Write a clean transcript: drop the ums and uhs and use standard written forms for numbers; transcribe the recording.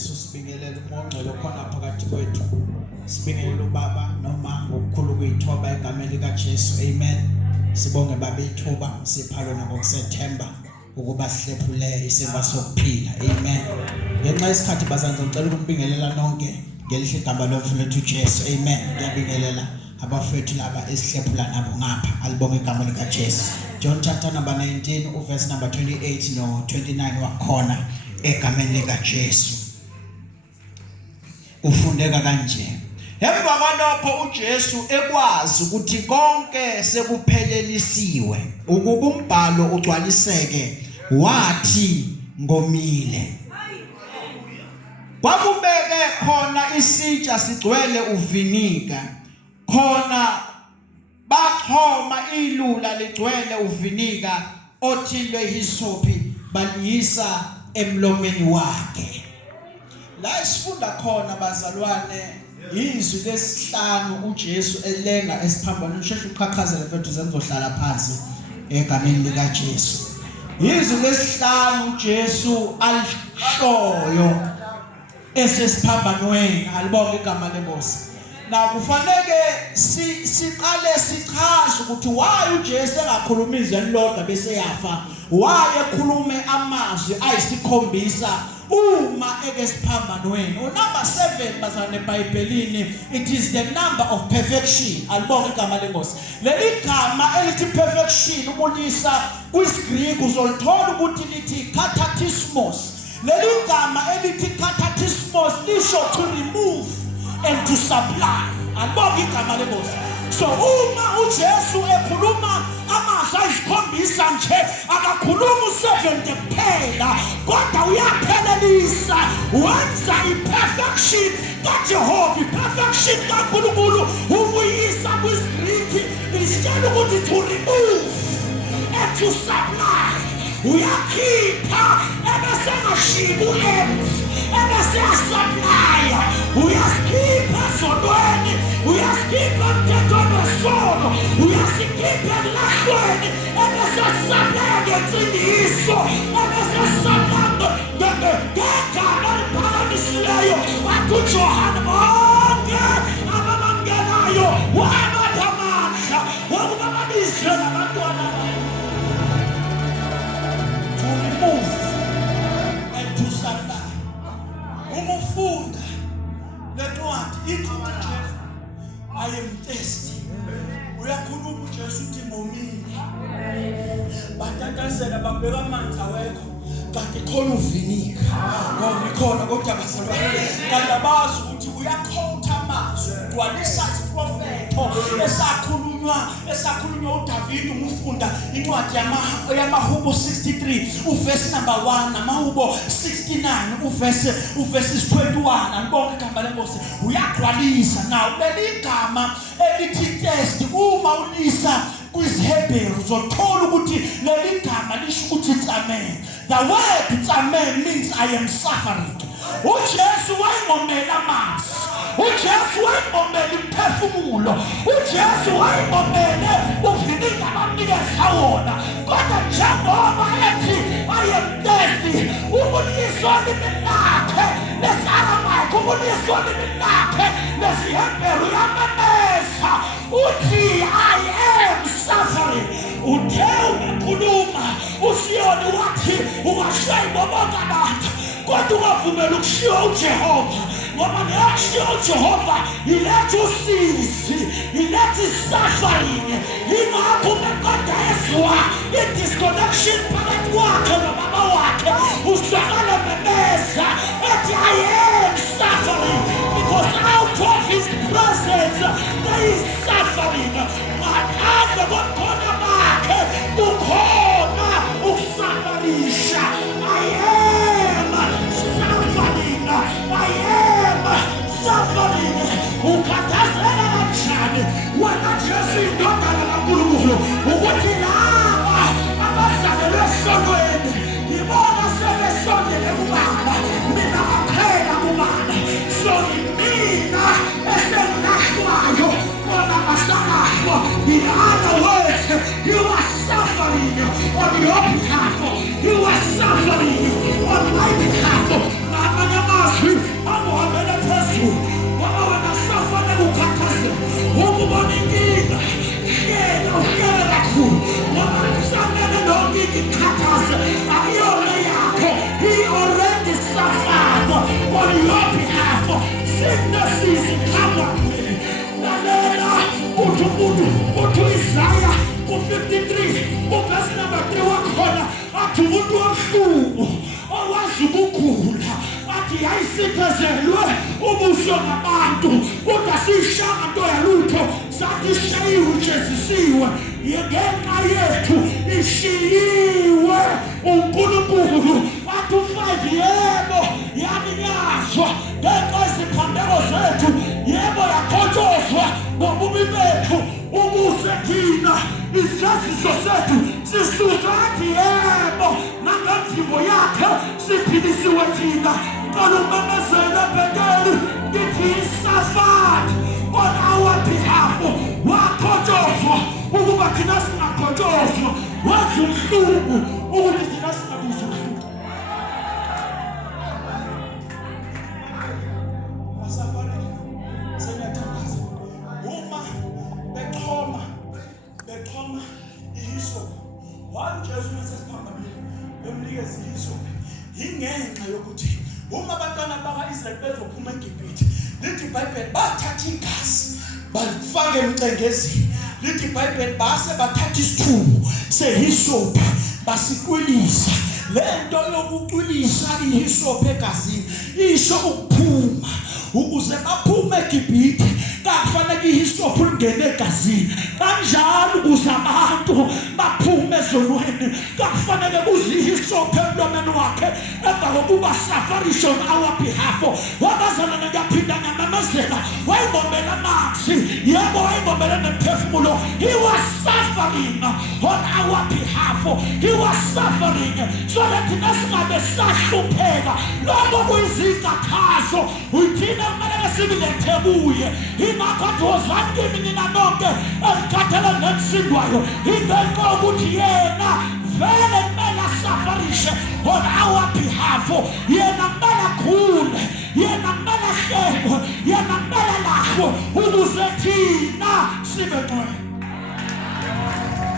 Sibingelele uMongcwele khona phakathi kwethu. Sibingelele uBaba noma ngokukhulu kuyithoba egameni likaJesu. Amen. Sibonge baba ithuba siphalo ngokusethemba ukuba sihlephule isemba sokuphila. Amen. Ngenxa yesikhathi bazanza ngicela ukumbingelela nonke ngelihle igama lomfowethu uJesu. Amen. Ngiyabingelela abafowethu laba esihlephula nabo ngapha. Alibonge igama likaJesu. John chapter number 19 verse number 28 no 29 wakhona egameni likaJesu. Ufundeka kanje. Emva kwalokho uJesu ekwazi ukuthi konke sekuphelelisiwe ukuba umbhalo ugcwaliseke wathi ngomile. Kwakubeke khona isitsha sigcwele uvinika, khona baxhoma ilula ligcwele uvinika othilwe hisopi baliyisa emlomeni wakhe. La sifunda khona bazalwane izwi lesihlanu uJesu elenga esiphambanweni sheshe uqhaqhazela mfethu zenzohlala phansi egameni likaJesu. Izwi lesihlanu uJesu alishoyo esesiphambanweni. Alibonge igama lenkosi. Na kufanele siqale sichaze ukuthi why uJesu engakhuluma izwi elilodwa bese yafa, why ekhulume amazwi ayisikhombisa uma ekesiphambanweni. Number 7 bazane eBhayibhelini, it is the number of perfection. Alibonge igama lenkosi. Leli gama elithi perfection ubulisa kwisGreek uzolithola ukuthi lithi katatismos. Leli gama elithi katatismos lisho to remove and to supply. Alibonge igama lenkosi. So uma uJesu ekhuluma amazwi ayisikhombisa nje akakhuluma u70 kuphela kodwa uyaphelelisa wenza iperfection kaJehova. Iperfection kaNkulunkulu ubuyisa kwisGreek isitshela ukuthi to remove and to supply. Uyakhipha ebese ngashiya uend ebese supply. Uyaskipha zonweni, uyaskipha mthethweni wesono, uyaskipha elahlweni ebese supply ngeqiniso ebese supply ngegama eliphakamisileyo wathi uJohane bonke abamamkelayo wabatha amandla wokuba babizwe ngabantwana to remove and to supply. Umufunda lencwadi ithi uJesu I am thirsty. Uyakhuluma uJesu uthi ngomile. Batatazela babheka amanzi awekho kanti khona uvinika. Ngikhona kodwa bazalwane kanti abazi ukuthi uyakhotha amazwi ugcwalisa isiprofeto esakhulunywa uDavid. Umufunda incwadi yamaHubo 63 uverse number 1 namaHubo 69 uverse 21. Alibonke igama lenkosi. Uyagcwalisa nawo leli gama elithi test uma ulisa kwisHebheru uzothola ukuthi leli gama lisho ukuthi tsamen. The word tsamen means I am suffering. uJesu wayengomela amanzi, uJesu wayengomela imphefumulo, uJesu wayengomele uvinika abamnikeza wona. Kodwa njengoba ethi I am thirsty, ubuliso liminakhe lesAramaic, ubuliso liminakhe lesiHebheru yamemeza uthi I am suffering. Uthe ukhuluma uSiyoni wathi ungashaya bonke abantu kodwa ungavumela ukushiya uJehova ngoba ngeshiya uJehova iletha usizi, iletha suffering. Ingakho beqeda ezwa i-disconnection phakathi kwakhe nobaba wakhe usakala memeza ethi I am suffering because out of his presence there is suffering. Ngaphandle kokhona bakhe kukhona ukusafarisha. I am suffering. I am suffering. Ukhathazeka kanjani wena Jesu indodana kaNkulunkulu ukuthi laba abazalelwe esonweni ibona sebesondele kuBaba, mina ngaphela kuBaba. So mina esenginahlwayo bona basakahlo. In other words, you are suffering on your behalf. You are suffering on my behalf. Ngamanye amazwi ikhathaze akuyona yakho. He already suffered on your behalf. Sicknesses come on me. Lalela uthi Isaiah 53 verse number 3 wakhona athi umuntu omhlubu owazi ukugula athi yayisithazelwe ubuso ngabantu kodwa sishanga nto yalutho sathi shayiwe ujezisiwe ngenxa yethu ishiyiwe uNkulunkulu athi 5 yebo yaminyazwa ngenxa iziphambeko zethu yebo yakhotshozwa ngobubi bethu ukuze thina isaziso sethu sisuzathi yebo nangemvimbo yakhe siphilisiwe thina. Ngicela umemezele Bhekeli ngithi he suffered on our behalf. Wakhotshozwa ukuba thina singakhotshozwa, wazi umhlubu ukuthi thina singabuzwa uhlupho. Bexhoma ihiso waNjesu sesiphambili emnikeza ihiso ingenxa yokuthi uma abantwana baka-Israyeli bezophuma eGibhithe lithi iBhayibheli bathatha igazi balifaka emcengezini. Lithi iBhayibheli base bathatha isithungo sehisophi basiqwilisa. Lento yokuqwilisa ihisophi egazini isho ukuphuma. Ukuze baphume eGibhithe kafanele ihisophi lingene egazini. Kanjalo ukuze abantu baphume ezonweni kafanele kuze ihisophi emlomeni wakhe emva kokuba safarisha on our behalf. Wabazana ngiyaphinda ngamamezela wayibombela amanzi yebo wayibombela nemphefumulo. He was suffering on our behalf. He was suffering so that nasingabe sahlupheka lokho kuyizinkathazo uthina kumele sibilethe kuye. Ingakho wozani kimi nina nonke elikhathele nemsindwayo ingenxa ukuthi yena vele kumele asafarishe on our behalf. Yena kumele akhule, yena kumele ahlekwe, yena kumele lahlwe ukuze thina sibe ngcwele.